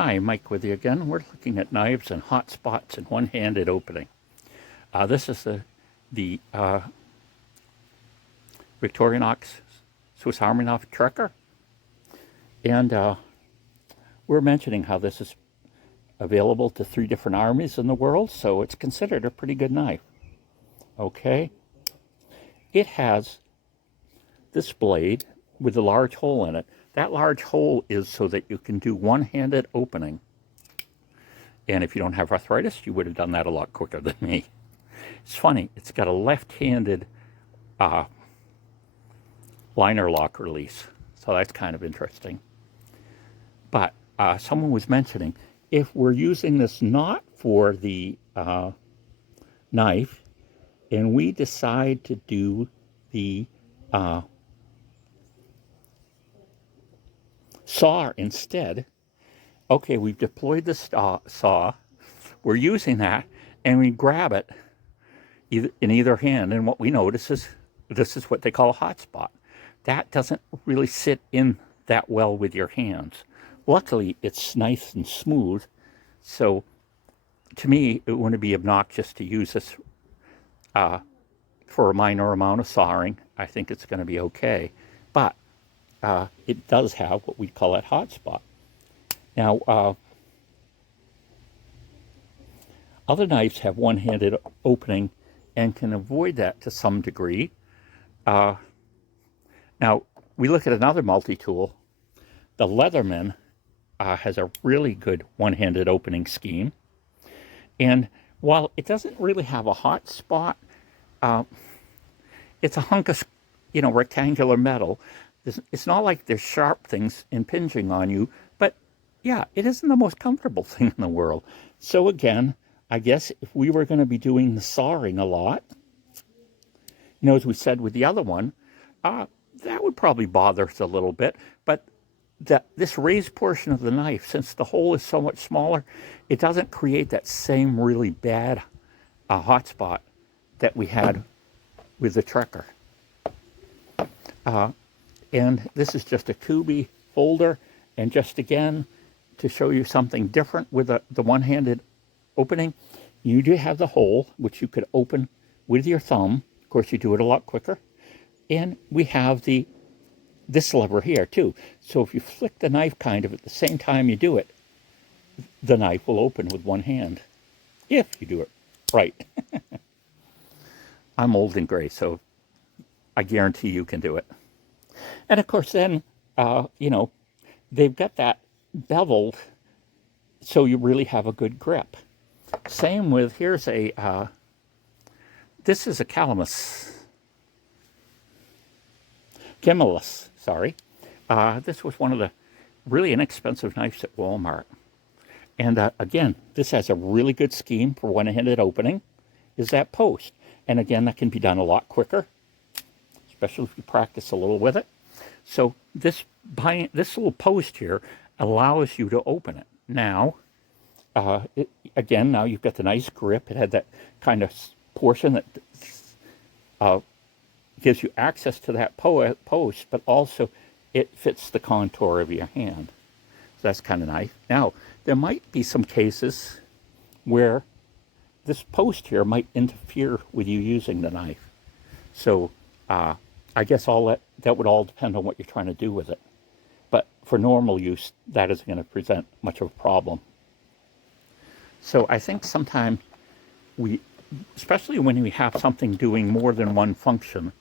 Hi, Mike with you again. We're looking at knives and hot spots and one-handed opening. This is the Victorinox Swiss Army knife trucker, and we're mentioning how this is available to 3 different armies in the world, so it's considered a pretty good knife. Okay, it has this blade with a large hole in it. That large hole is so that you can do one-handed opening. And if you don't have arthritis, you would have done that a lot quicker than me. It's funny, it's got a left-handed liner lock release. So that's kind of interesting. But someone was mentioning, if we're using this not for the knife, and we decide to do the saw instead, okay, we've deployed the saw, we're using that, and we grab it in either hand, and what we notice is this is what they call a hot spot. That doesn't really sit in that well with your hands. Luckily, it's nice and smooth, so to me, it wouldn't be obnoxious to use this for a minor amount of sawing. I think it's going to be okay, but it does have what we call that hot spot. Now, other knives have one-handed opening and can avoid that to some degree. Now, we look at another multi-tool. The Leatherman has a really good one-handed opening scheme. And while it doesn't really have a hot spot, it's a hunk of, rectangular metal. It's not like there's sharp things impinging on you, but yeah, it isn't the most comfortable thing in the world. So again, I guess if we were going to be doing the sawing a lot, as we said with the other one, that would probably bother us a little bit. But this raised portion of the knife, since the hole is so much smaller, it doesn't create that same really bad hot spot that we had with the trucker. And this is just a Kubi folder, and just again, to show you something different with the one-handed opening, you do have the hole, which you could open with your thumb. Of course, you do it a lot quicker. And we have this lever here, too. So if you flick the knife kind of at the same time you do it, the knife will open with one hand, if you do it right. I'm old and gray, so I guarantee you can do it. And of course, then, they've got that beveled so you really have a good grip. Same with, here's this is a Calamus Kimilis, sorry. This was one of the really inexpensive knives at Walmart. And again, this has a really good scheme for one-handed opening, is that post. And again, that can be done a lot quicker, especially if you practice a little with it. So this little post here allows you to open it. Now, now you've got the nice grip. It had that kind of portion that gives you access to that post, but also it fits the contour of your hand. So that's kind of nice. Now, there might be some cases where this post here might interfere with you using the knife. So I guess that would all depend on what you're trying to do with it. But for normal use, that isn't going to present much of a problem. So I think sometimes especially when we have something doing more than one function,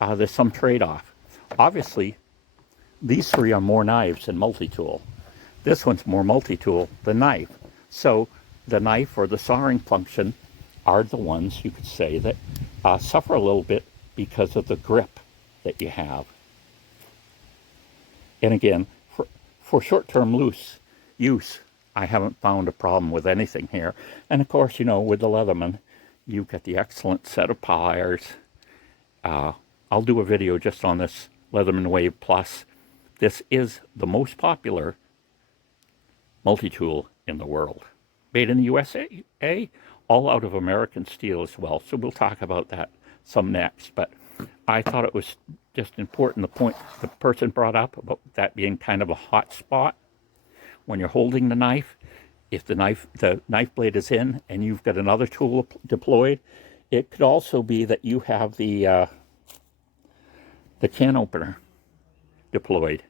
there's some trade-off. Obviously, these 3 are more knives than multi-tool. This one's more multi-tool than knife. So the knife or the sawing function are the ones, you could say, that suffer a little bit because of the grip that you have. And again, for short-term use, I haven't found a problem with anything here. And of course, with the Leatherman, you've got the excellent set of pliers. I'll do a video just on this Leatherman Wave Plus. This is the most popular multi-tool in the world. Made in the USA, all out of American steel as well. So we'll talk about that some next. But I thought it was just important, the point the person brought up about that being kind of a hot spot. when you're holding the knife, if the knife blade is in and you've got another tool deployed. It could also be that you have the can opener deployed.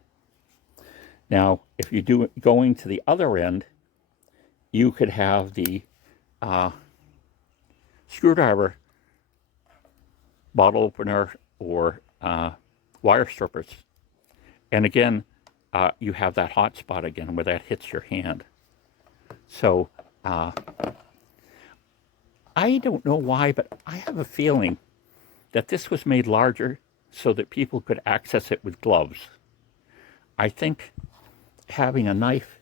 Now, if you do it going to the other end, you could have the screwdriver, bottle opener, or wire strippers. And again, you have that hot spot again where that hits your hand. So I don't know why, but I have a feeling that this was made larger so that people could access it with gloves. I think having a knife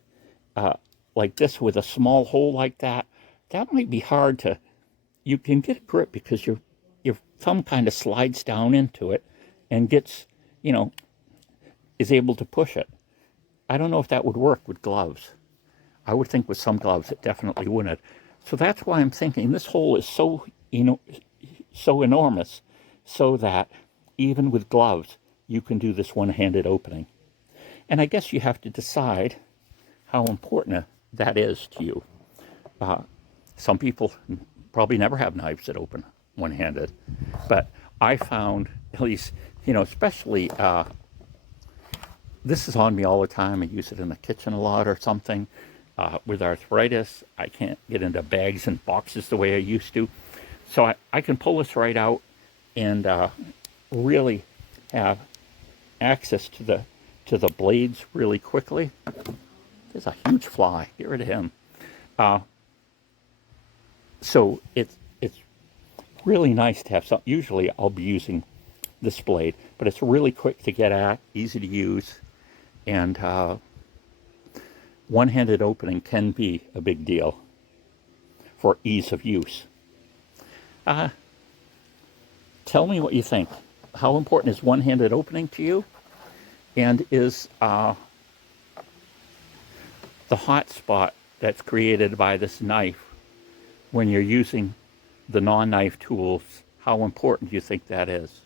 like this with a small hole like that, that might be hard to, you can get a grip because your thumb kind of slides down into it and gets, you know, is able to push it. I don't know if that would work with gloves. I would think with some gloves it definitely wouldn't. So that's why I'm thinking this hole is so, you know, so enormous so that even with gloves you can do this one-handed opening. And I guess you have to decide how important that is to you. Some people probably never have knives that open one-handed, but I found, at least, you know, especially this is on me all the time. I use it in the kitchen a lot or something. With arthritis, I can't get into bags and boxes the way I used to. So I can pull this right out and really have access to the blades really quickly. There's a huge fly. Get rid of him. So it's really nice to have some. Usually I'll be using this blade, but it's really quick to get at, easy to use, and one-handed opening can be a big deal for ease of use. Tell me what you think. How important is one-handed opening to you? And is the hot spot that's created by this knife when you're using the non-knife tools, how important do you think that is?